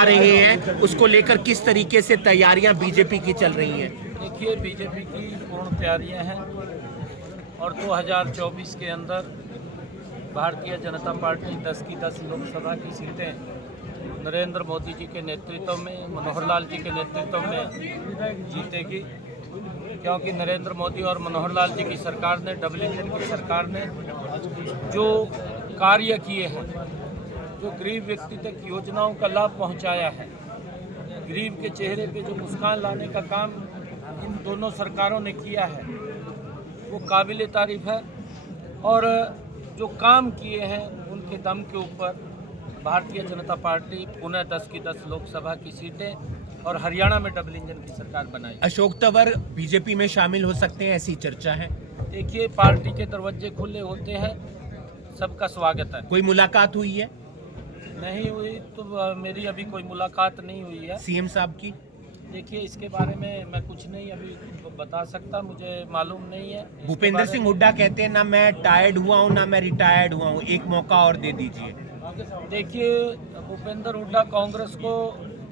आ रहे हैं, उसको लेकर किस तरीके से तैयारियां बीजेपी की चल रही हैं? देखिए, बीजेपी की पूर्ण तैयारियां हैं और 2024 के अंदर भारतीय जनता पार्टी 10 की 10 लोकसभा की सीटें नरेंद्र मोदी जी के नेतृत्व में, मनोहर लाल जी के नेतृत्व में जीतेगी, क्योंकि नरेंद्र मोदी और मनोहर लाल जी की सरकार ने, डबल इंजन की सरकार ने जो कार्य किए हैं, जो गरीब व्यक्ति तक योजनाओं का लाभ पहुंचाया है, गरीब के चेहरे पे जो मुस्कान लाने का काम इन दोनों सरकारों ने किया है, वो काबिल तारीफ है। और जो काम किए हैं उनके दम के ऊपर भारतीय जनता पार्टी पुनः 10 की 10 लोकसभा की सीटें और हरियाणा में डबल इंजन की सरकार बनाई। अशोक तंवर बीजेपी में शामिल हो सकते हैं, ऐसी चर्चा है। देखिए, पार्टी के दरवाजे खुले होते हैं, सबका स्वागत है। कोई मुलाकात हुई है? नहीं हुई तो मेरी अभी कोई मुलाकात नहीं हुई है सीएम साहब की। देखिए, इसके बारे में मैं कुछ नहीं अभी बता सकता, मुझे मालूम नहीं है। भूपेंद्र सिंह हुड्डा कहते हैं ना मैं टायर्ड हुआ हूँ ना मैं रिटायर्ड हुआ हूँ, एक मौका और दे दीजिए। देखिए, भूपेंद्र हुड्डा, कांग्रेस को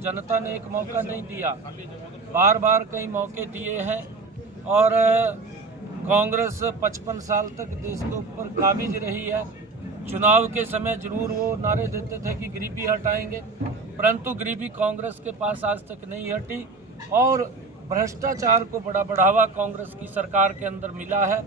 जनता ने एक मौका नहीं दिया, बार बार कई मौके दिए हैं और कांग्रेस 55 साल तक देश के ऊपर काबिज रही है। चुनाव के समय जरूर वो नारे देते थे कि गरीबी हटाएंगे, परंतु गरीबी कांग्रेस के पास आज तक नहीं हटी और भ्रष्टाचार को बड़ा बढ़ावा कांग्रेस की सरकार के अंदर मिला है।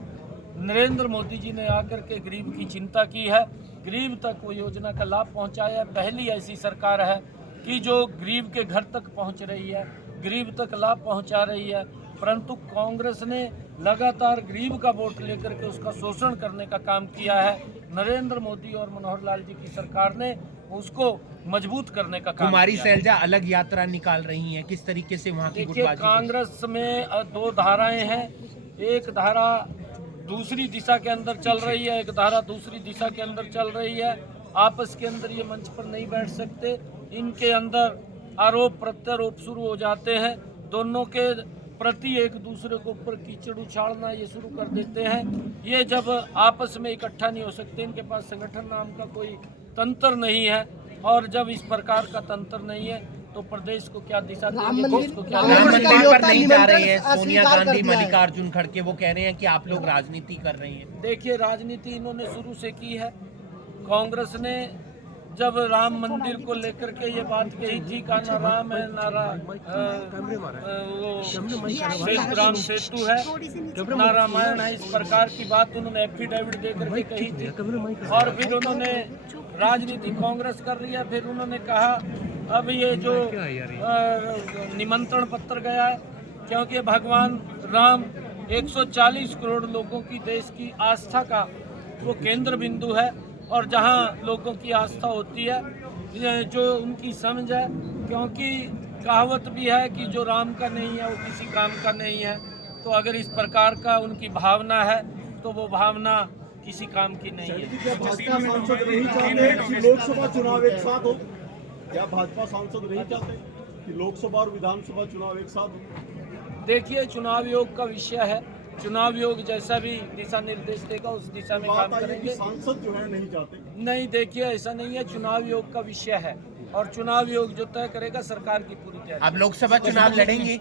नरेंद्र मोदी जी ने आकर के गरीब की चिंता की है, गरीब तक वो योजना का लाभ पहुंचाया। पहली ऐसी सरकार है कि जो गरीब के घर तक पहुंच रही है, गरीब तक लाभ पहुंचा रही है, परंतु कांग्रेस ने लगातार गरीब का वोट लेकर के उसका शोषण करने का काम किया है। नरेंद्र मोदी और मनोहर लाल जी की सरकार ने उसको मजबूत करने का काम कुमारी किया। सैलजा अलग यात्रा निकाल रही हैं, किस तरीके से वहाँ की देखिए, गुटबाजी? कांग्रेस में दो धाराएं हैं, एक धारा दूसरी दिशा के अंदर चल रही है, एक धारा दूसरी दिशा के अंदर चल रही है। आपस के अंदर ये मंच पर नहीं बैठ सकते, इनके अंदर आरोप प्रत्यारोप शुरू हो जाते हैं, दोनों के प्रति एक दूसरे के ऊपर कीचड़ उछालना ये शुरू कर देते हैं। ये जब आपस में इकट्ठा नहीं हो सकते, इनके पास संगठन नाम का कोई तंत्र नहीं है और जब इस प्रकार का तंत्र नहीं है तो प्रदेश को क्या दिशा देंगे, देश को क्या? राम मंदिर पर नहीं जा रहे हैं सोनिया गांधी, मल्लिकार्जुन खड़गे, वो कह रहे हैं कि आप लोग राजनीति कर रहे हैं। देखिए, राजनीति इन्होंने शुरू से की है। कांग्रेस ने जब राम मंदिर को लेकर के ये बात कही थी, का ना राम है ना राम सेतु है ना रामायण है, इस प्रकार की बात उन्होंने एफिडेविट देकर के कही थी और फिर उन्होंने राजनीति कांग्रेस कर रही है। फिर उन्होंने कहा अब ये जो निमंत्रण पत्र गया है, क्योंकि भगवान राम 140 करोड़ लोगों की देश की आस्था का वो केंद्र बिंदु है और जहां लोगों की आस्था होती है, जो उनकी समझ है, क्योंकि कहावत भी है कि जो राम का नहीं है वो किसी काम का नहीं है। तो अगर इस प्रकार का उनकी भावना है तो वो भावना किसी काम की नहीं है। भाजपा सांसद नहीं चाहते कि लोकसभा चुनाव एक साथ हो? क्या भाजपा सांसद नहीं चाहते कि लोकसभा और विधानसभा चुनाव एक साथ हो? देखिए, चुनाव आयोग का विषय है, चुनाव आयोग जैसा भी दिशा निर्देश देगा उस दिशा में काम करेंगे। सांसद जो है नहीं चाहते? नहीं, देखिए, ऐसा नहीं है, चुनाव आयोग का विषय है और चुनाव आयोग जो तय करेगा, सरकार की पूरी तैयारी। आप लोकसभा चुनाव लड़ेंगे?